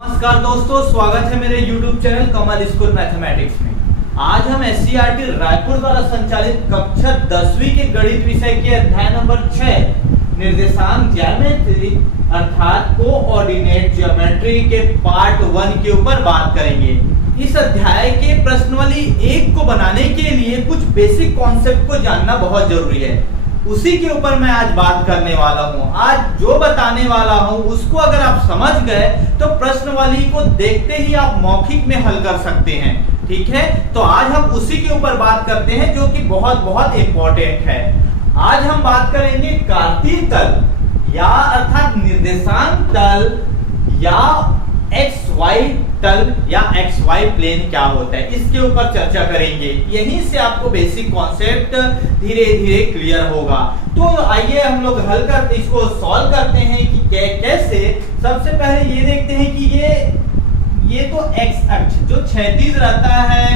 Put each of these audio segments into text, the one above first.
नमस्कार दोस्तों, स्वागत है मेरे YouTube चैनल कमल स्कूल मैथमेटिक्स में। आज हम SCERT रायपुर द्वारा संचालित कक्षा 10वीं के गणित विषय के अध्याय नंबर 6 निर्देशांक ज्यामिति अर्थात कोऑर्डिनेट ज्योमेट्री के पार्ट 1 के ऊपर बात करेंगे। इस अध्याय के प्रश्नावली 1 को बनाने के लिए कुछ बेसिक कॉन्सेप्ट को जानना बहुत जरूरी है। उसी के ऊपर मैं आज बात करने वाला हूं। आज जो बताने वाला हूं उसको अगर आप समझ गए तो प्रश्नावली को देखते ही आप मौखिक में हल कर सकते हैं। ठीक है, तो आज हम उसी के ऊपर बात करते हैं जो कि बहुत बहुत इंपॉर्टेंट है। आज हम बात करेंगे कार्तीय तल या अर्थात निर्देशांक तल या XY तल या XY प्लेन क्या होता है, इसके ऊपर चर्चा करेंगे। यहीं से आपको बेसिक कॉन्सेप्ट धीरे धीरे क्लियर होगा। तो आइए हम लोग हल करते, इसको सॉल्व करते हैं कि कैसे। सबसे पहले ये देखते हैं कि ये तो X अक्ष जो क्षैतिज रहता है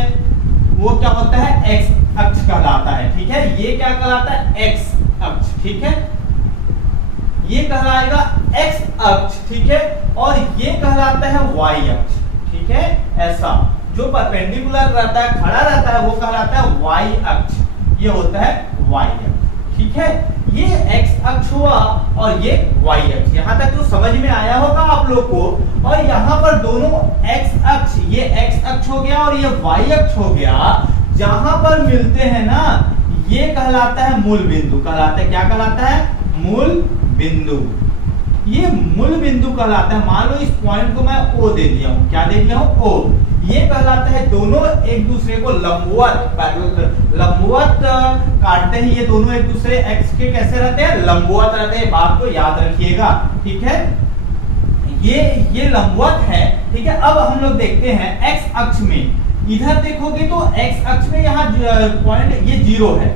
वो क्या होता है, X अक्ष कहलाता है। ठीक है, ये क्या कहलाता है, X अक्ष। ठीक है, ये कहलाएगा X अक्ष। ठीक है, और ये कहलाता है Y अक्ष। ठीक है, ऐसा जो परपेंडिकुलर रहता है, खड़ा रहता है, वो कहलाता है Y अक्ष। ये होता है Y अक्ष। ठीक है, ये X अक्ष हुआ और ये Y अक्ष। यहां तक तो समझ में आया होगा आप लोग को। और यहाँ पर दोनों X अक्ष, ये X अक्ष हो गया और ये Y अक्ष हो गया, जहां पर मिलते हैं ना, ये कहलाता है मूल बिंदु। कहलाता है, क्या कहलाता है, मूल बिंदु। ये मूल बिंदु कहलाता है। मान लो इस पॉइंट को मैं O दे दिया हूं। क्या दे दिया हूं, O। ये कहलाता है दोनों एक दूसरे को लंबवत काटते हैं। ये दोनों एक दूसरे x के कैसे रहते हैं, लंबवत रहते हैं। बात को याद रखिएगा। ठीक है, ये लंबवत है। ठीक है, अब हम लोग देखते हैं x अक्ष में। इधर देखोगे तो x अक्ष में यहाँ पॉइंट ये 0 है।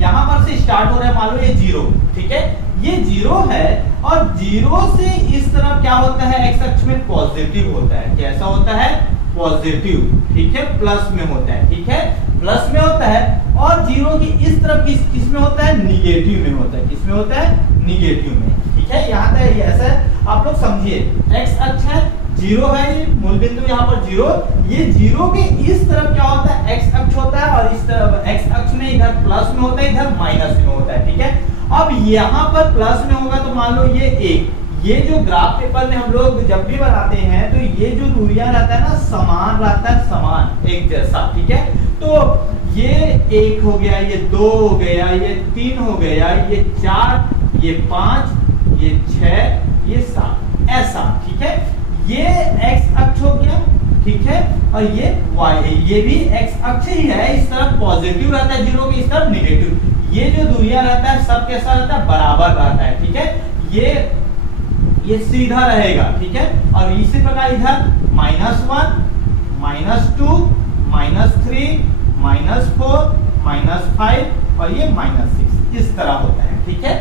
यहाँ पर से स्टार्ट हो रहा है, मान लो ये 0। ठीक है, ये 0 है और 0 से इस तरफ क्या होता है, x अक्ष में पॉजिटिव होता है। कैसा होता है, पॉजिटिव। ठीक है, प्लस में होता है। ठीक है, प्लस में होता है। और 0 की इस तरफ किस में होता है, निगेटिव में होता है। किस में होता है, निगेटिव में। ठीक है, यहाँ तक ऐसा आप लोग समझिए। x अक्ष है, 0 है, ये मूल बिंदु यहाँ पर 0। ये 0 के इस तरफ क्या होता है, x अक्ष होता है और इस तरफ x अक्ष में इधर प्लस में होता है, इधर माइनस में होता है। ठीक है, अब यहाँ पर प्लस में होगा तो मान लो ये 1। ये जो ग्राफ पेपर में हम लोग जब भी बनाते हैं तो ये जो दूरियां रहता है ना, समान रहता है, समान एक जैसा। ठीक है, तो ये 1 हो गया, ये 2 हो गया, ये 3 हो गया, ये 4, ये 5, ये 6, ये 7, ऐसा। ठीक है, ये x अक्ष हो गया। ठीक है, और ये y है, ये भी x अक्ष ही है। इस तरफ पॉजिटिव रहता है 0 के, इस तरफ निगेटिव। ये जो दूरियां रहता है सब कैसा रहता है, बराबर रहता है। ठीक है, ये सीधा रहेगा। ठीक है, और इसी प्रकार इधर -1, -2, -3, -4, -5 और ये -6 इस तरह होता है। ठीक है,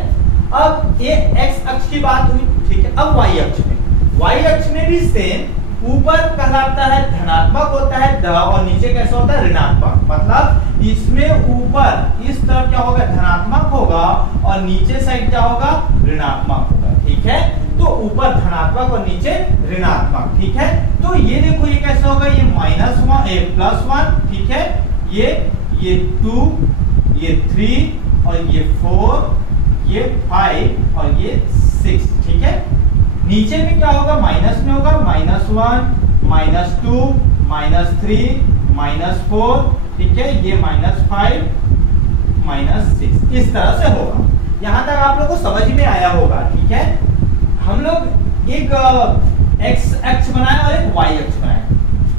अब ये x अक्ष की बात हुई। ठीक है, अब y अक्ष में, y अक्ष में भी सेम। ऊपर कहलाता है धनात्मक होता है और नीचे कैसा होता है, ऋणात्मक। मतलब इसमें ऊपर इस तरफ क्या होगा, धनात्मक होगा और नीचे साइड क्या होगा, ऋणात्मक होगा। ठीक है, तो ऊपर धनात्मक और नीचे ऋणात्मक। ठीक है, तो ये देखो ये कैसे होगा, ये -1, +1। ठीक है, ये 2, ये 3 और ये 4, ये 5 और ये 6। ठीक है, नीचे में क्या होगा, माइनस में होगा, -1, -2, -3, -4। ठीक है, ये -5, -6 इस तरह से होगा। यहां तक आप लोगों को समझ में आया होगा। ठीक है, हम लोग एक x अक्ष बनाए और एक y अक्ष बनाए।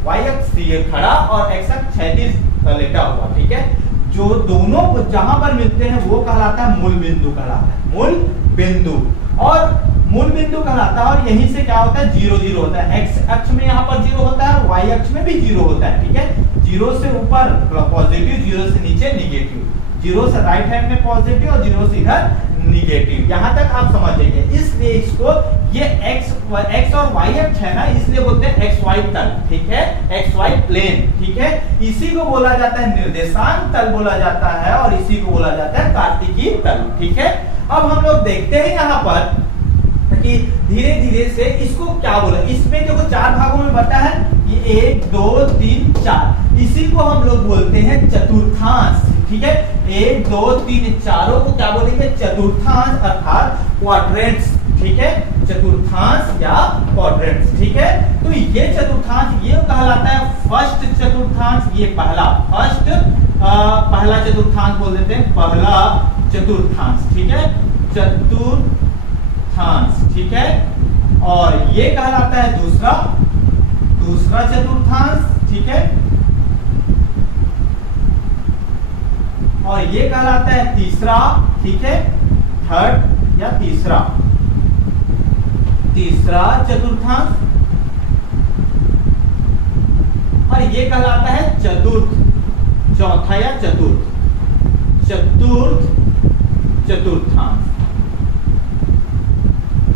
y अक्ष ये खड़ा और x अक्ष क्षैतिज लेटा हुआ। ठीक है, जो दोनों जहां पर मिलते हैं वो कहलाता है मूल बिंदु कहलाता है, मूल बिंदु। और मूल बिंदु कहलाता है और यहीं से क्या होता है, 0 0 होता है। x अक्ष में यहाँ पर 0 होता है और y अक्ष में भी 0 होता है। ठीक है, 0 से ऊपर पॉजिटिव, 0 से नीचे निगेटिव, 0 से राइट हैंड में पॉजिटिव और 0 से इधर निगेटिव। यहाँ तक आप समझेंगे। इसलिए इसको ये x और y अक्ष है ना, इसलिए बोलते हैं XY तल। ठीक है, XY प्लेन। ठीक है, इसी को बोला जाता है निर्देशांक तल बोला जाता है और इसी को बोला जाता है कार्तिकीय तल। ठीक है, अब हम लोग देखते हैं यहाँ पर कि धीरे धीरे से इसको क्या बोला, इसमें देखो 4 भागों में बटा है, ये 1 2 3 4, इसी को हम लोग बोलते हैं चतुर्थांश। ठीक है, 1 2 3 चारों को क्या बोलेंगे, चतुर्थांश अर्थात क्वाड्रेंट्स। ठीक है, चतुर्थांश या क्वाड्रेंट्स। ठीक है, तो ये चतुर्थांश ये कहलाता है फर्स्ट चतुर्थांश, ये पहला पहला चतुर्थांश बोल देते हैं, पहला चतुर्थांश। ठीक है, चतुर्थांश। ठीक है, और ये कहलाता है दूसरा चतुर्थांश। ठीक है, और ये कहलाता है तीसरा। ठीक है, थर्ड या तीसरा चतुर्थांश, और ये कहलाता है चतुर्थ, चौथा या चतुर्थांश।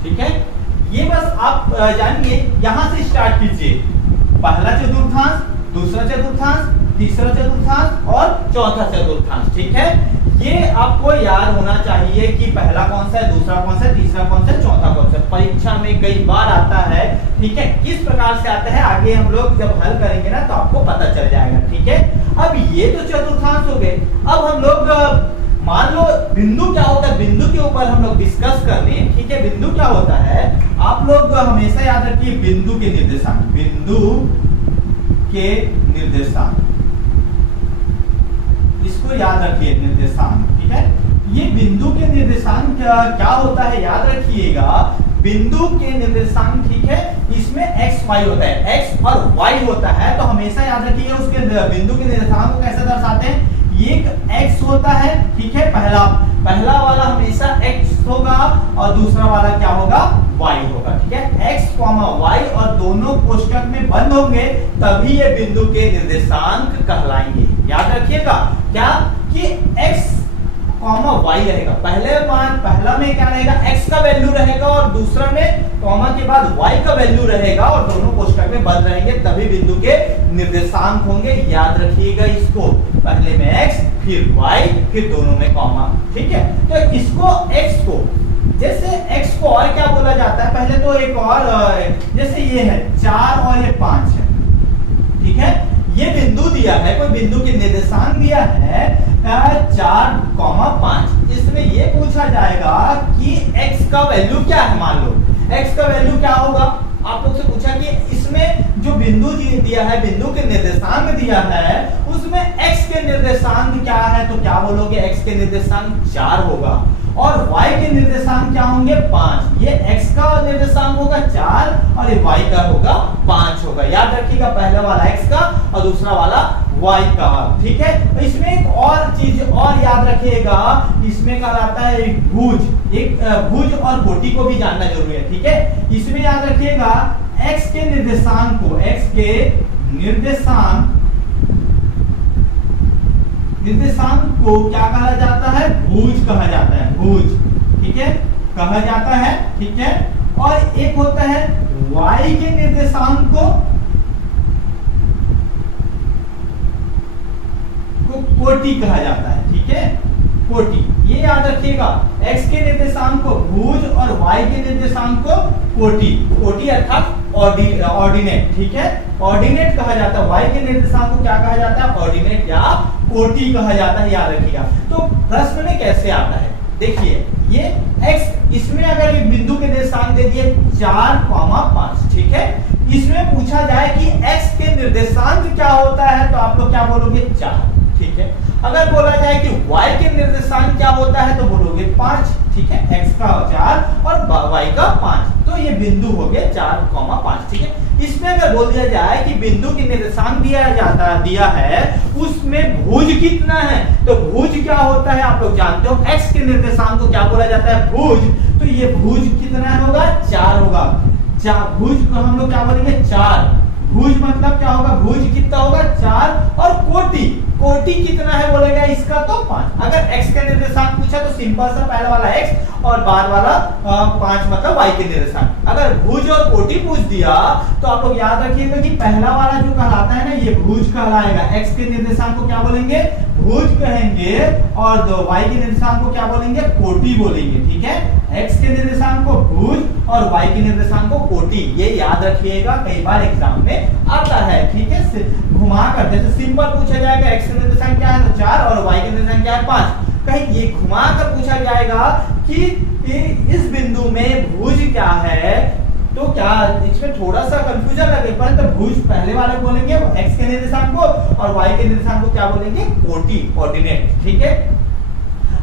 ठीक है, ये बस आप जानिए, यहां से स्टार्ट कीजिए, पहला चतुर्थांश, दूसरा चतुर्थांश, तीसरा चतुर्थांश और चौथा चतुर्थांश। ठीक है, ये आपको याद होना चाहिए कि पहला कौन सा है, दूसरा कौन सा है, तीसरा कौन सा है, चौथा कौन सा है। परीक्षा में कई बार आता है। ठीक है, किस प्रकार से आता है आगे हम लोग जब हल करेंगे ना तो आपको पता चल जाएगा। ठीक है, अब ये तो चतुर्थांश हो गए। अब हम लोग मान लो बिंदु क्या होता है, बिंदु के ऊपर हम लोग डिस्कस कर लें। ठीक है, बिंदु क्या होता है, आप लोग हमेशा याद रखिए बिंदु के निर्देशांक, इसको याद रखिए, निर्देशांक। ठीक है, ये बिंदु के निर्देशांक क्या होता है, याद रखिएगा, बिंदु के निर्देशांक। ठीक है, इसमें x y होता है, x और y होता है, तो हमेशा याद रखिएगा उसके बिंदु के निर्देशांक को कैसे दर्शाते हैं, एक x होता है। ठीक है, पहला वाला हमेशा x होगा और दूसरा वाला क्या होगा, y होगा। ठीक है, x, y और दोनों कोष्ठक में बंद होंगे तभी ये बिंदु के निर्देशांक कहलाएंगे। याद रखिएगा क्या कि x, y रहेगा, पहला में क्या रहेगा, x का वैल्यू रहेगा और दूसरा में कॉमा के बाद y का वैल्यू रहेगा और दोनों कोष्ठक में बंद रहेंगे तभी बिंदु के निर्देशांक होंगे। याद रखिएगा इसको, पहले में x फिर y फिर दोनों में कॉमा। ठीक है, तो इसको x को, जैसे x को और क्या बोला जाता है, पहले तो एक और, जैसे ये है 4 और ये 5 है। ठीक है, ये बिंदु दिया है, कोई बिंदु के निर्देशांक दिया है 4, 5। इसमें ये पूछा जाएगा कि x का वैल्यू क्या है, मान लो x का वैल्यू क्या होगा, आप लोग से पूछा कि इसमें जो बिंदु दिया है, बिंदु के निर्देशांक दिया है, उसमें x के निर्देशांक क्या है, तो क्या बोलोगे, x के निर्देशांक 4 होगा और y के निर्देशांक क्या होंगे, 5। ये x का निर्देशांक होगा 4 और ये y का होगा 5 होगा। याद रखिएगा, पहला वाला x का और दूसरा वाला y का। ठीक है, तो इसमें एक और चीज और याद रखिएगा, इसमें कहलाता है एक भुज, एक भुज और कोटि को भी जानना जरूरी है। ठीक है, इसमें याद रखिएगा x के निर्देशांक को, x के निर्देशांक को क्या कहा जाता है, भुज कहा जाता है, भुज। ठीक है, कहा जाता है। ठीक है, और एक होता है y के निर्देशांक को कोटि कहा जाता है। ठीक है, कोटि, ये याद रखिएगा, x के निर्देशांक को भुज और y के निर्देशांक को कोटि, कोटि अर्थात ऑर्डिनेट। ठीक है, ऑर्डिनेट कहा जाता है, y के निर्देशांक को क्या कहा जाता है, ऑर्डिनेट या कोटि कहा जाता है। याद रखिएगा, तो प्रश्न में कैसे आता है, देखिए ये x, इसमें अगर एक बिंदु के निर्देशांक दे दिए 4, 5। ठीक है, इसमें पूछा जाए कि x के निर्देशांक क्या होता है, तो आप लोग क्या बोलोगे, 4। ठीक है, अगर बोला जाए कि y के निर्देशांक क्या होता है तो बोलोगे 5। ठीक है, x का 4 और y का 5, तो ये बिंदु हो गए 4, 5। ठीक है, इसमें अगर बोल दिया जाए कि बिंदु की निर्देशांक दिया है उसमें भुज कितना है, तो भुज क्या होता है आप लोग जानते हो, x के निर्देशांक को क्या बोला जाता है, भुज। तो ये भुज कितना होगा, 4 होगा। भुज को हम लोग क्या बोलेंगे, 4। भुज मतलब क्या होगा, भुज कितना होगा, 4। और कोटि, कोटि कितना है बोलेगा इसका, तो 5। अगर x के निर्देशांक पूछा तो सिंपल सा पहला वाला x और बाद वाला 5 मतलब y के निर्देशांक। अगर भुज और कोटि पूछ दिया तो आप लोग याद रखिएगा कि पहला वाला जो कहलाता है ना, ये भुज कहलाएगा। x के निर्देशांक को क्या बोलेंगे, भुज कहेंगे, और y के निर्देशांक को क्या बोलेंगे, कोटि बोलेंगे। ठीक है, x के निर्देशांक को भुज और y के निर्देशांक को कोटि। ये याद रखिएगा, कई बार एग्जाम में आता है, ठीक है। घुमा कर जैसे सिंपल पूछा जाएगा x के निर्देशांक क्या है तो 4 और y के निर्देशांक क्या है 5। कहीं ये घुमा कर पूछा जाएगा कि इस बिंदु में भुज क्या है, तो क्या इसमें थोड़ा सा कंफ्यूजन लगे, परंतु भुज पहले वाले बोलेंगे x के निर्देशांक को और y के निर्देशांक को क्या बोलेंगे कोटि, कोऑर्डिनेट, ठीक है।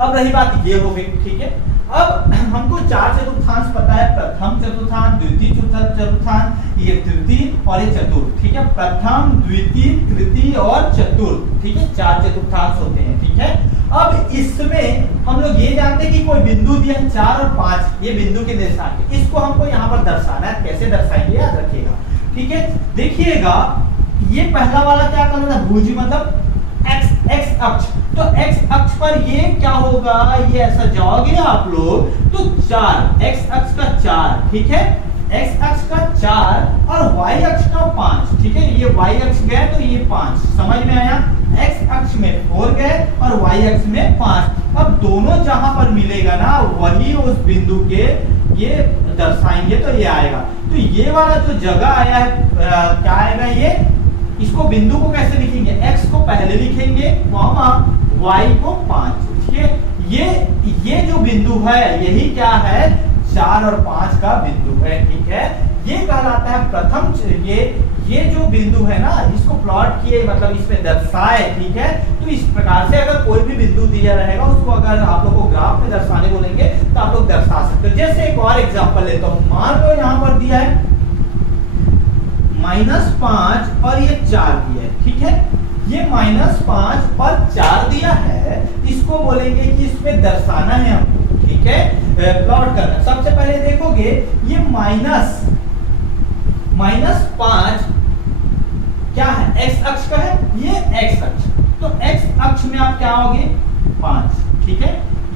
अब रही बात ये हो गई, ठीक है। अब हमको 4 चतुर्थांश पता है, प्रथम चतुर्थांश, द्वितीय चतुर्थांश, ये तृतीय और ये चतुर्थ, ठीक है। प्रथम, द्वितीय, तृतीय और चतुर्थ, ठीक है, 4 चतुर्थांश होते हैं, ठीक है। अब इसमें हम लोग ये जानते हैं कि कोई बिंदु दिया है 4 और 5, ये बिंदु के निर्देशांक है, इसको हमको यहाँ पर दर्शाना है। कैसे दर्शाएंगे याद रखिएगा, ठीक है। देखिएगा ये पहला वाला क्या करना था, भुज मतलब x अक्ष, तो x अक्ष पर ये क्या होगा, ये ऐसा जाओगे आप लोग तो 4, x अक्ष का 4, ठीक है, x अक्ष का 4 और y अक्ष का 5, ठीक है। ये y अक्ष गए तो ये 5, समझ में आया। x अक्ष में 4 गए और y अक्ष में 5। अब दोनों जहां पर मिलेगा ना वही उस बिंदु के ये दर्शाएंगे तो ये आएगा। तो ये वाला जो जगह आया है क्या आएगा, ये इसको बिंदु को कैसे लिखेंगे, x को पहले लिखेंगे, कॉमा y को 5, ठीक है। ये जो बिंदु है यही क्या है, 4 और 5 का बिंदु है, ठीक है। ये कहलाता है प्रथम, ये जो बिंदु है ना इसको प्लॉट किए मतलब इसमें दर्शाए, ठीक है। तो इस प्रकार से अगर कोई भी बिंदु दिया रहेगा उसको अगर आप लोग को ग्राफ में दर्शाने बोलेंगे तो आप लोग दर्शा सकते हो। जैसे एक और एग्जांपल लेता हूं, मान लो यहाँ पर दिया है -5 और ये 4 दिया है, ठीक है। ये -5 और 4 दिया है, इसको बोलेंगे कि इसमें दर्शाना है हमको, ठीक है, प्लॉट करना। सबसे पहले देखोगे ये -5 क्या है, x अक्ष का है, ये x अक्ष, तो x अक्ष में आप क्या होगे 5, ठीक है,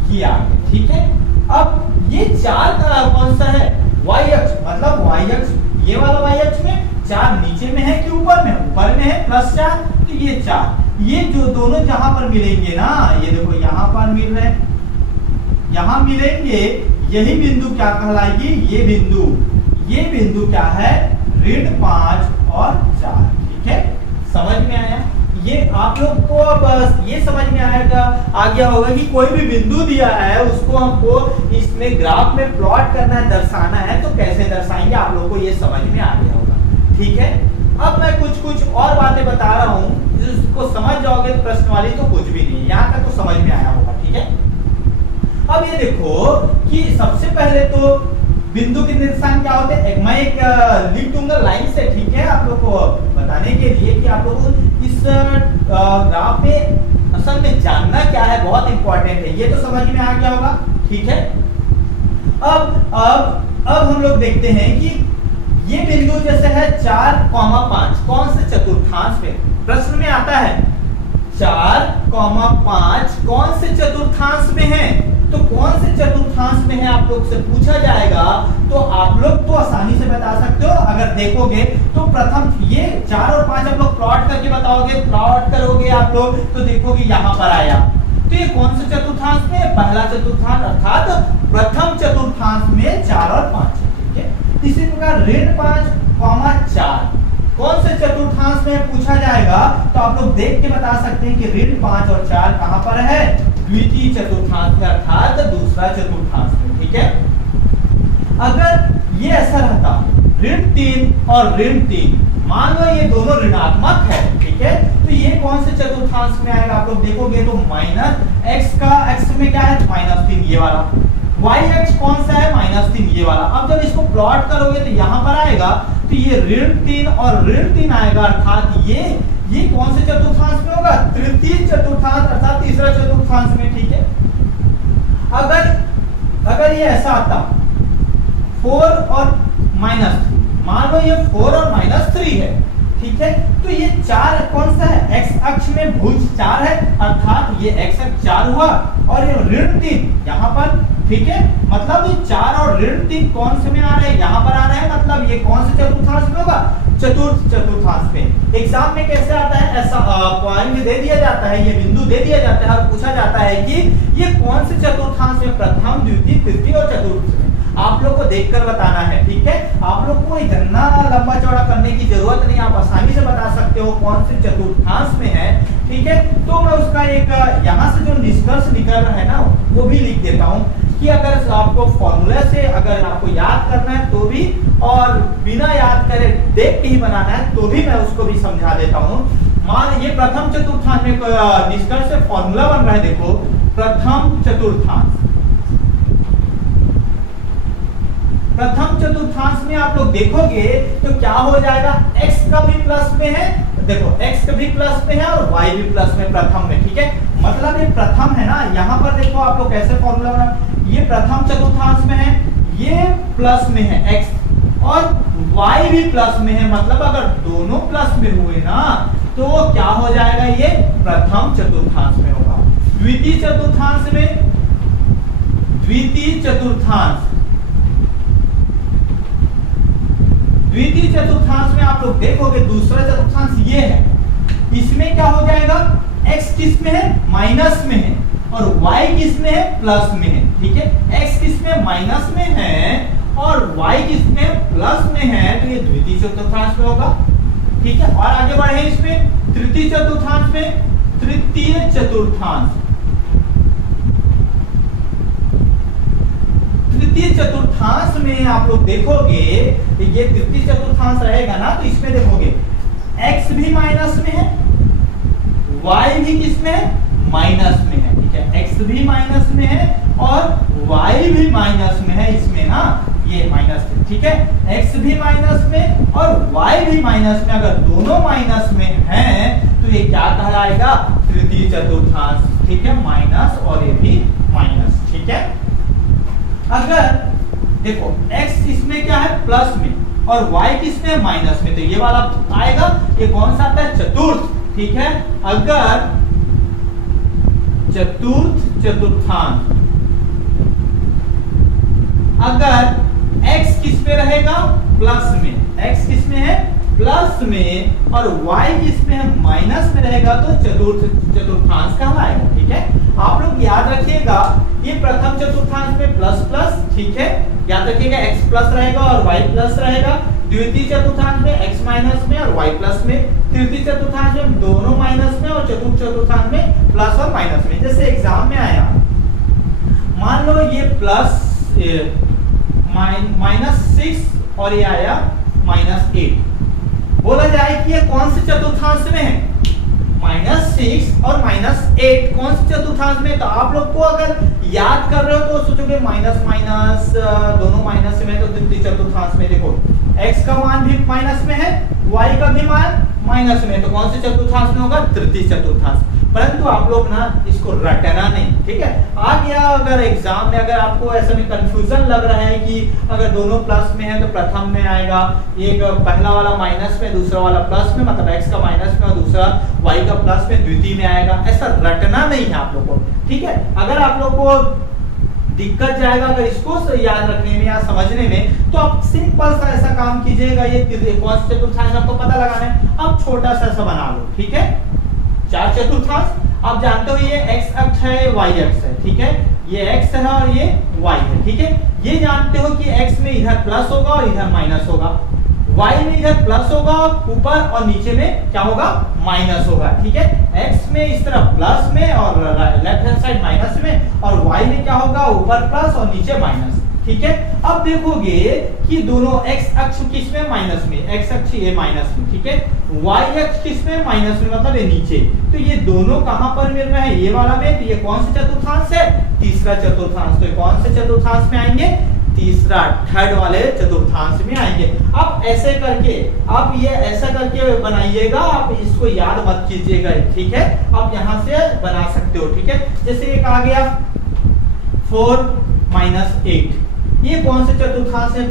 ये आ गया, ठीक है। अब ये 4 का कौन सा है, y अक्ष, मतलब y अक्ष, ये वाला y अक्ष में 4 नीचे में है कि ऊपर में, ऊपर में है +4, तो ये 4, ये जो दोनों जहां पर मिलेंगे ना, ये देखो यहां पर मिल रहे हैं, यहां मिलेंगे, यही बिंदु क्या कहलाएगी, ये बिंदु क्या है, ऋण 5 और 4, ठीक है। समझ में आया, ये आप लोग को बस ये समझ में आएगा, आ गया होगा कि कोई भी बिंदु दिया है उसको हमको इसमें ग्राफ में प्लॉट करना है, दर्शाना है, तो कैसे दर्शाएंगे आप लोग को ये समझ में आ गया होगा, ठीक है। अब मैं कुछ और बातें बता रहा हूं, जिसको समझ जाओगे तो प्रश्न वाली तो कुछ भी नहीं, यहाँ तक तो समझ में आया होगा, ठीक है। अब ये देखो कि सबसे पहले तो बिंदु के निर्देशांक क्या होते हैं, मैं एक लिख दूंगा लाइन से, ठीक है, आप लोग को बताने के लिए कि आप लोग इस ग्राफ में असल में जानना क्या है, बहुत इंपॉर्टेंट है, ये तो समझ में आ गया होगा, ठीक है। अब हम लोग देखते हैं कि ये बिंदु जैसे है 4,5 कौन से चतुर्थांश में, प्रश्न में आता है 4,5 कौन से चतुर्थांश में है, तो कौन से चतुर्थांश में है आप लोग से पूछा जाएगा तो आप लोग तो आसानी से बता सकते हो। अगर देखोगे तो प्रथम ये 4 और 5 आप लोग प्लॉट करके बताओगे, प्लॉट करोगे आप लोग तो देखोगे यहाँ पर आया, तो ये कौन से चतुर्थांश में, पहला चतुर्थांश अर्थात प्रथम चतुर्थांश में 4 और 5, ठीक है। इसी प्रकार ऋण 5,4 कौन से चतुर्थांश में पूछा जाएगा तो आप लोग देख के बता सकते हैं कि ऋण 5 और 4 कहां पर है, द्वितीय चतुर्थांश में अर्थात दूसरा चतुर्थांश में, ठीक है। अगर ये ऐसा रहता ऋण 3 और ऋण 3, मान लो ये दोनों ऋणात्मक है, ठीक है, तो ये कौन से चतुर्थांश में आएगा आप लोग देखोगे तो x का x में क्या है -3 ये वाला, y अक्ष कौन सा है -3 ये वाला। अब जब इसको प्लॉट करोगे तो यहाँ पर आएगा तो ये ऋण 3 और ऋण 3 आएगा, अर्थात ये कौन से चतुर्थांश में होगा, तृतीय चतुर्थांश अर्थात तीसरा चतुर्थांश में, ठीक है। अगर ये ऐसा आता 4 और -3, मान लो ये 4 और -3 है, ठीक है, तो ये 4 कौन सा है, x अक्ष में भुज 4 है, अर्थात ये x अक्ष 4 हुआ और ये ऋण 3 यहाँ पर, ठीक है, मतलब ये 4 और ऋण 3 कौन से में आ रहे हैं, यहाँ पर आ रहे हैं, मतलब ये कौन से चतुर्थांश में होगा, चतुर्थ चतुर्थांश में। एग्जाम में कैसे आता है, ऐसा पॉइंट दे दिया जाता है, ये बिंदु दे दिया जाता है और पूछा जाता है कि ये कौन से चतुर्थांश में, प्रथम, द्वितीय, तृतीय और चतुर्थ में। आप लोग को देखकर बताना है, ठीक है। आप लोग को इतना लंबा चौड़ा करने की जरूरत नहीं, आप आसानी से बता सकते हो कौन से चतुर्थांश में है, ठीक है। तो मैं उसका एक यहाँ से जो निष्कर्ष निकल रहा है ना वो भी लिख देता हूँ कि अगर आपको फॉर्मूला से अगर आपको याद करना है तो भी, और बिना याद करे देख के ही बनाना है तो भी मैं उसको भी समझा देता हूँ। मान ये प्रथम चतुर्थांश में निष्कर्ष से फॉर्मूला बन रहा है, देखो प्रथम चतुर्थांश। प्रथम चतुर्थांश में आप लोग देखोगे तो क्या हो जाएगा, x का भी प्लस में है, देखो x का भी प्लस में है और y भी प्लस में प्रथम में, ठीक है। मतलब ये प्रथम है ना, यहाँ पर देखो आप लोग कैसे फॉर्मूला बना, ये प्रथम चतुर्थांश में है, ये प्लस में है x और y भी प्लस में है, मतलब अगर दोनों प्लस में हुए ना तो क्या हो जाएगा, ये प्रथम चतुर्थांश में होगा। द्वितीय चतुर्थांश में, द्वितीय चतुर्थांश, द्वितीय चतुर्थांश में आप लोग देखोगे दूसरा चतुर्थांश ये है, इसमें क्या हो जाएगा, x किस में है, माइनस में है और y किस में है, प्लस में है, ठीक है। x किस में माइनस में है और y किस में प्लस में है, तो ये द्वितीय चतुर्थांश में होगा, ठीक है। और आगे बढ़े इसमें तृतीय चतुर्थांश में, तृतीय चतुर्थांश, तृतीय चतुर्थांश में आप लोग देखोगे ये तृतीय चतुर्थांश रहेगा ना, तो इसमें देखोगे x भी माइनस में है, y भी किसमें है, माइनस में है, ठीक है। x भी माइनस में है और y भी माइनस में है, इसमें ना ये माइनस है, ठीक है। x भी माइनस में और y भी माइनस में, अगर दोनों माइनस में हैं तो ये क्या कहलाएगा, तृतीय चतुर्थांश, ठीक है। माइनस और ये भी माइनस, ठीक है। अगर देखो x इसमें क्या है, प्लस में और y किसमें है, माइनस में, तो ये वाला आएगा, ये कौन सा आता है, चतुर्थ, ठीक है। अगर चतुर्थ चतुर्थांश, अगर x किस पे रहेगा, प्लस में, x किस में है, प्लस में और y किस में है, माइनस में रहेगा, तो चतुर्थ चतुर्थांश कहलाएगा, ठीक है। आप लोग याद रखिएगा ये प्रथम चतुर्थांश में प्लस प्लस, ठीक है, याद रखिएगा x प्लस रहेगा और y प्लस रहेगा। द्वितीय चतुर्थांश में x माइनस में और y प्लस में, तृतीय चतुर्थांश में दोनों माइनस में और चतुर्थ चतुर्थांश में प्लस और माइनस में। जैसे एग्जाम में आया, मान लो ये प्लस -6 और ये आया -8, बोला जाए कि ये कौन से चतुर्थांश में है, -6 और -8 कौन से चतुर्थांश में। तो आप लोग को अगर याद कर रहे हो तो सोचोगे माइनस माइनस दोनों माइनस में, तो तृतीय चतुर्थांश में देखो x का मान भी माइनस में है, y का भी मान माइनस में, तो कौन से चतुर्थांश में होगा, तृतीय चतुर्थांश। परंतु आप लोग ना इसको रटना नहीं, ठीक है। आ गया अगर एग्जाम में, अगर आपको ऐसा में कंफ्यूजन लग रहा है कि अगर दोनों प्लस में है तो प्रथम में आएगा, एक पहला वाला माइनस में दूसरा वाला प्लस में, मतलब x का माइनस में और दूसरा y का प्लस में, द्वितीय में आएगा, ऐसा रटना नहीं है आप लोग को, ठीक है। अगर आप लोग को दिक्कत जाएगा अगर इसको याद रखने में या समझने में, तो आप सिंपल सा ऐसा काम कीजिएगा, ये कौन सा चतुर्थांश आपको पता लगाना है, अब छोटा सा ऐसा बना लो, ठीक है। चार चतुर्थांश आप जानते हो, ये x अक्ष है, y अक्ष है, ठीक है, ये x है और ये y है, ठीक है। ये जानते हो कि x में इधर प्लस होगा और इधर माइनस होगा, y में इधर प्लस होगा ऊपर और नीचे में क्या होगा, माइनस होगा, ठीक है। x में इस तरफ प्लस में और लेफ्ट हैंड साइड माइनस में, और y में क्या होगा, ऊपर प्लस और नीचे माइनस, ठीक है। अब देखोगे कि दोनों x अक्ष किस में, माइनस में, x अक्ष ये माइनस में, ठीक है, y अक्ष किस में, माइनस में, मतलब ये नीचे, तो ये दोनों कहां पर मिल रहे हैं, ये वाला में, तो ये कौन सा चतुर्थांश है, तीसरा चतुर्थांश, तो कौन से चतुर्थांश में आएंगे, तीसरा थर्ड वाले चतुर्थांश में आएंगे। अब ऐसे करके, अब ये ऐसा करके बनाइएगा, आप इसको याद मत कीजिएगा, ठीक है। आप यहां से बना सकते हो, ठीक है। जैसे एक आ गया 4 - 8, ये कौन से चतुर्थांश से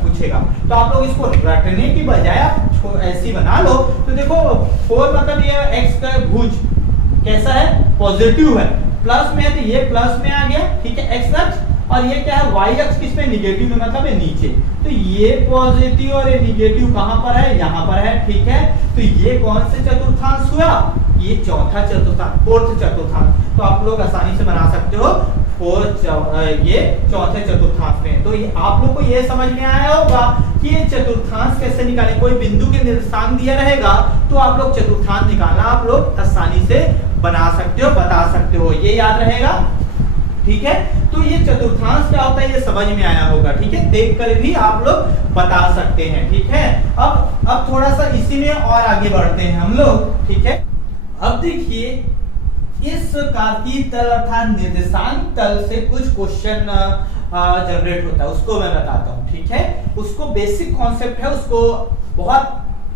पूछेगा, तो आप लोग इसको रटने की बजाय आप ऐसी बना लो। तो देखो 4 मतलब ये x का भुज कैसा है, पॉजिटिव है, प्लस में है तो ये प्लस में आ गया, ठीक है, x अक्ष, और ये क्या है, y अक्ष किस में, निगेटिव में, मतलब ये नीचे, तो ये पॉजिटिव और ये निगेटिव कहां पर है, यहां पर है, ठीक है। तो ये कौन से चतुर्थांश हुआ, ये चौथा चतुर्थांश, फोर्थ चतुर्थांश। तो आप लोग आसानी से बना सकते हो ये चौथे चतुर्थांश में। तो ये आप लोग को ये समझ में आया होगा कि ये चतुर्थांश कैसे निकालें। कोई बिंदु के निर्देशांक दिया रहेगा तो आप लोग चतुर्थांश निकालना आप लोग आसानी से बना सकते हो, बता सकते हो, ये याद रहेगा। ठीक है, तो ये चतुर्थांश क्या होता है ये समझ में आया होगा। ठीक है, देखकर भी आप लोग बता सकते हैं। ठीक है, अब थोड़ा सा इसी में और आगे बढ़ते हैं हम लोग। ठीक है, अब देखिए इस कार्तीय तल अर्थात निर्देशांक तल से कुछ क्वेश्चन जनरेट होता है, उसको मैं बताता हूँ। ठीक है, उसको बेसिक कॉन्सेप्ट है, उसको बहुत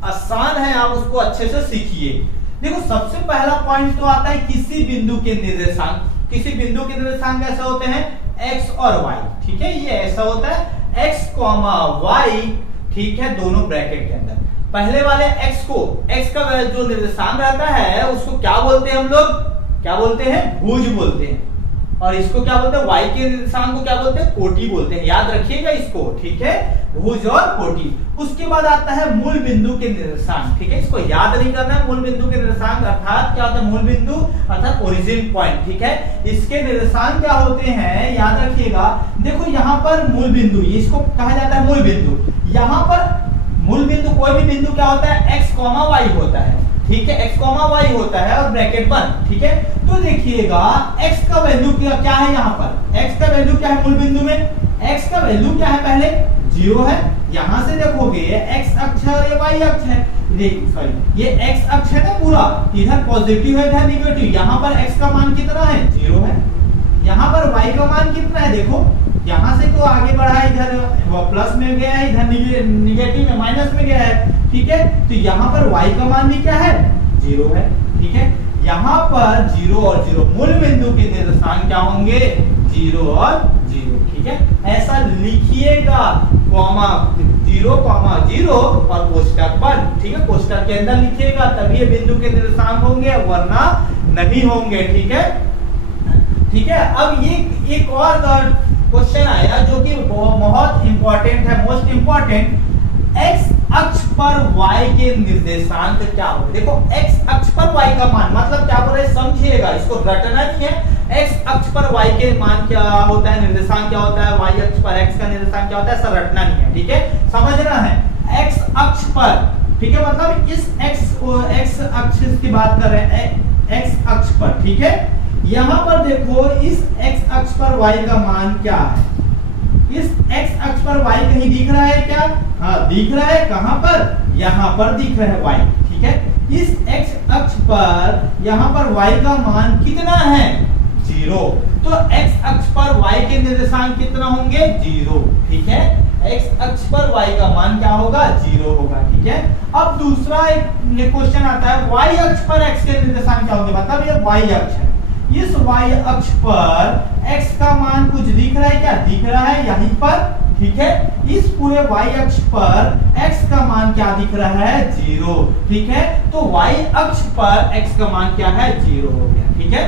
आसान है, आप उसको अच्छे से सीखिए। देखो सबसे पहला पॉइंट तो आता है किसी बिंदु के निर्देशांक। किसी बिंदु के निर्देशांक कैसे होते हैं, x और y। ठीक है, ये ऐसा होता है x, y। ठीक है, दोनों ब्रैकेट के अंदर पहले वाले x को, x का जो निर्देशांक रहता है उसको क्या बोलते हैं हम लोग, क्या बोलते हैं, भुज बोलते हैं। और इसको क्या बोलते हैं, y के निर्देशांक को क्या बोलते हैं, कोटि बोलते हैं। याद रखिएगा इसको। ठीक है, भुज और कोटि। उसके बाद आता है मूल बिंदु के निर्देशांक। ठीक है, इसको याद नहीं करना है। मूल बिंदु के निर्देशांक अर्थात क्या होता है, मूल बिंदु अर्थात ओरिजिन पॉइंट। ठीक है, इसके निर्देशांक क्या होते हैं याद रखिएगा। देखो यहाँ पर मूल बिंदु, इसको कहा जाता है मूल बिंदु। यहाँ पर मूल बिंदु, कोई भी बिंदु क्या होता है, x, y होता है। ठीक है, x, y होता है और ब्रैकेट 1। ठीक है, तो देखिएगा x का वैल्यू क्या है, यहाँ पर x का वैल्यू क्या है मूल बिंदु में, x का वैल्यू क्या है, पहले 0 है। यहां से देखोगे x अक्ष है और ये y अक्ष है। सॉरी, ये x अक्ष है ना पूरा, इधर पॉजिटिव है इधर निगेटिव। यहाँ पर x का मान कितना है, 0 है। यहाँ पर y का मान कितना है, देखो यहाँ से तो आगे बढ़ा है, इधर प्लस में गया है, इधर निगेटिव में माइनस में गया है। ठीक है, तो यहाँ पर y का मान भी क्या है, 0 है। ठीक है, यहाँ पर 0 और 0 मूल बिंदु के निर्देशांक क्या होंगे, 0 और 0। ठीक है, ऐसा लिखिएगा, कॉमा 0, 0 और कोष्टक बंद। ठीक है, कोष्टक के अंदर लिखिएगा तभी ये बिंदु के निर्देशांक होंगे, वरना नहीं होंगे। ठीक है, ठीक है। अब ये एक और क्वेश्चन आया जो कि बहुत इंपॉर्टेंट है, मोस्ट इंपॉर्टेंट। x अक्ष पर y के निर्देशांक क्या होंगे। देखो x अक्ष पर y का मान मतलब क्या बोल रहे हैं, समझिएगा, इसको रटना नहीं है। x अक्ष पर y के मान क्या होता है, निर्देशांक क्या होता है, y अक्ष पर x का निर्देशांक क्या होता है, ऐसा रटना नहीं है। ठीक है, समझना है। x अक्ष पर, ठीक है, मतलब इस x अक्ष की बात कर रहे हैं, x अक्ष पर। ठीक है, यहाँ पर देखो इस x अक्ष पर y का मान क्या है, इस x अक्ष पर y कहीं दिख रहा है क्या, हाँ दिख रहा है। कहां पर, यहाँ पर दिख रहा है y। ठीक है, इस x अक्ष पर यहाँ पर y का मान कितना है, 0। तो x अक्ष पर y के निर्देशांक कितना होंगे, 0। ठीक है, x अक्ष पर y का मान क्या होगा, 0 होगा। ठीक है, अब दूसरा एक क्वेश्चन आता है, y अक्ष पर x के निर्देशांक क्या होंगे, मतलब ये y अक्ष है। इस y अक्ष पर x का मान कुछ दिख रहा है क्या, दिख रहा है यहीं पर। ठीक है, इस पूरे y अक्ष पर x का मान क्या दिख रहा है, 0। ठीक है, तो y अक्ष पर x का मान क्या है, 0 हो गया। ठीक है,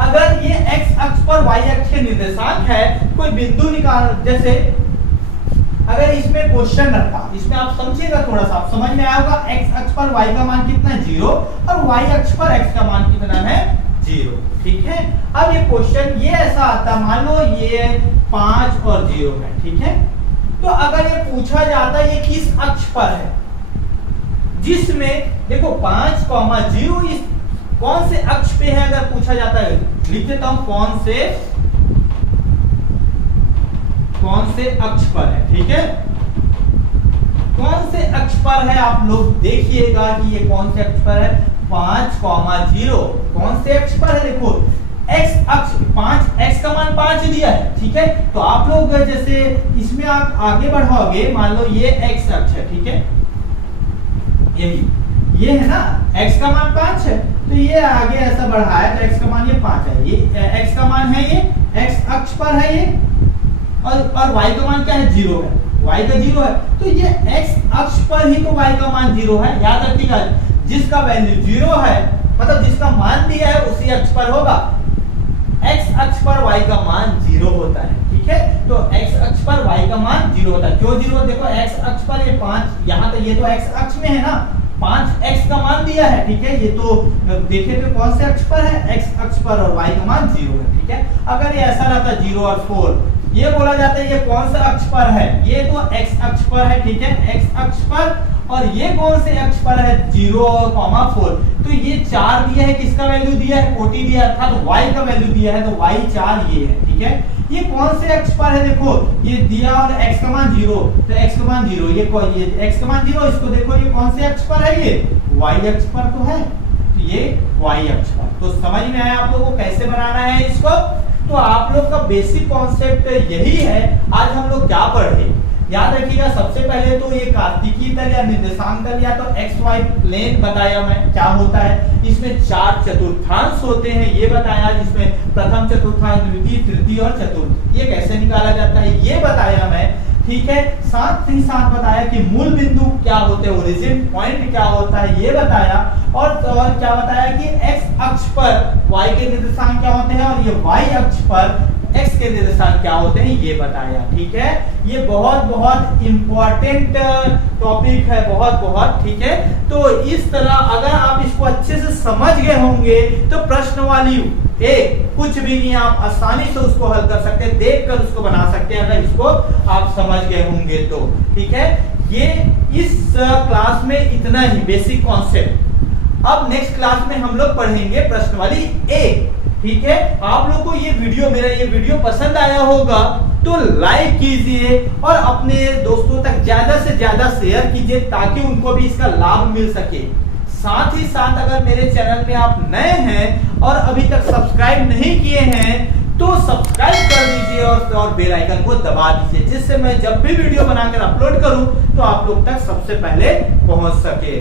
अगर ये x अक्ष पर y अक्ष के निर्देशांक है, कोई बिंदु निकाल, जैसे अगर इसमें क्वेश्चन रहता, इसमें आप समझिएगा, थोड़ा सा आप समझ में आया होगा। x अक्ष पर y का मान कितना है, 0, और y अक्ष पर x का मान कितना है, 0। ठीक है, अब ये क्वेश्चन ये ऐसा आता, मान लो ये 5 और 0 है। ठीक है, तो अगर ये पूछा जाता है ये किस अक्ष पर है, जिसमें देखो 5, 0 इस कौन से अक्ष पे है, अगर पूछा जाता है, लिख देता हूं कौन से अक्ष पर है। ठीक है, कौन से अक्ष पर है, आप लोग देखिएगा कि ये कौन से अक्ष पर है, 5, 0 कौन से अक्ष पर है, देखो x अक्ष 5, x का मान 5 दिया है। ठीक है, तो आप लोग जैसे इसमें आप आगे बढ़ाओगे, मान लो ये x अक्ष है। ठीक है, यही ये है ना, x का मान 5 है, तो ये आगे ऐसा बढ़ाया तो x का मान ये 5 है, ये x का मान है, ये x अक्ष पर है ये, और y का मान क्या है, 0 है, y का 0 है, तो ये x अक्ष पर ही तो y का मान 0 है। याद रखिएगा, जिसका वैल्यू 0 है मतलब जिसका मान दिया है उसी अक्ष पर होगा। x अक्ष पर y का मान 0 होता है। ठीक है, तो x अक्ष पर y का मान 0 होता है। क्यों 0? देखो x अक्ष पर ये 5, यहाँ तो ये तो x अक्ष में है ना, 5 x का मान दिया दिया है, ठीक है। ये तो देखे तो कौन से अक्ष पर है, एक्स अक्ष पर, और y का मान 0 है, ठीक है। अगर ये ऐसा रहता 0 और 4, ये बोला जाता है ये कौन सा अक्ष पर है, ये तो x अक्ष पर है, ठीक है, x अक्ष पर, और ये कौन से अक्ष पर है, 0 और 4। तो ये 4 दिया है, किसका वैल्यू दिया है, कोटि दिया है, अर्थात y का वैल्यू दिया है, तो y 4 ये है, ठीक है। ये कौन से अक्ष पर है, देखो ये दिया और x का मान 0, तो x का मान 0, ये x का मान 0, इसको देखो ये कौन से अक्ष पर है, ये y अक्ष पर तो है, तो ये y अक्ष पर। तो समझ में आया आप लोगों को कैसे बनाना है इसको। तो आप लोग का बेसिक कॉन्सेप्ट यही है। आज हम लोग क्या पढ़े, याद रखिएगा, सबसे पहले तो ये कार्तिकीय तल या निर्देशांक तल या तो एक्स वाई प्लेन बताया मैं क्या होता है। इसमें 4 चतुर्थांश होते हैं ये बताया, जिसमें प्रथम चतुर्थांश, द्वितीय, तृतीय और चतुर्थ, ये कैसे निकाला जाता है ये बताया मैं, ठीक है। साथ ही साथ बताया कि मूल बिंदु क्या होते हैं, ओरिजिन पॉइंट क्या होता है ये बताया, और क्या बताया कि एक्स अक्ष पर y के निर्देशांक क्या होते हैं, और ये y अक्ष पर x के निर्देशांक क्या होते हैं ये बताया, ठीक है। ये बहुत बहुत इंपॉर्टेंट टॉपिक है, बहुत, ठीक है। तो इस तरह अगर आप इसको अच्छे से समझ गए होंगे तो प्रश्नवाली कुछ भी नहीं, आप आसानी से उसको हल कर सकते हैं, देखकर उसको बना सकते हैं अगर इसको आप समझ गए होंगे तो, ठीक है। ये इस क्लास में इतना ही बेसिक कॉन्सेप्ट। अब नेक्स्ट क्लास में हम लोग पढ़ेंगे प्रश्नवाली 1, ठीक है। आप लोग को ये वीडियो, मेरा ये वीडियो पसंद आया होगा तो लाइक कीजिए और अपने दोस्तों तक ज्यादा से ज्यादा शेयर कीजिए ताकि उनको भी इसका लाभ मिल सके। साथ ही साथ अगर मेरे चैनल में आप नए हैं और अभी तक सब्सक्राइब नहीं किए हैं तो सब्सक्राइब कर दीजिए और बेल आइकन को दबा दीजिए, जिससे मैं जब भी वीडियो बनाकर अपलोड करूं तो आप लोग तक सबसे पहले पहुंच सके।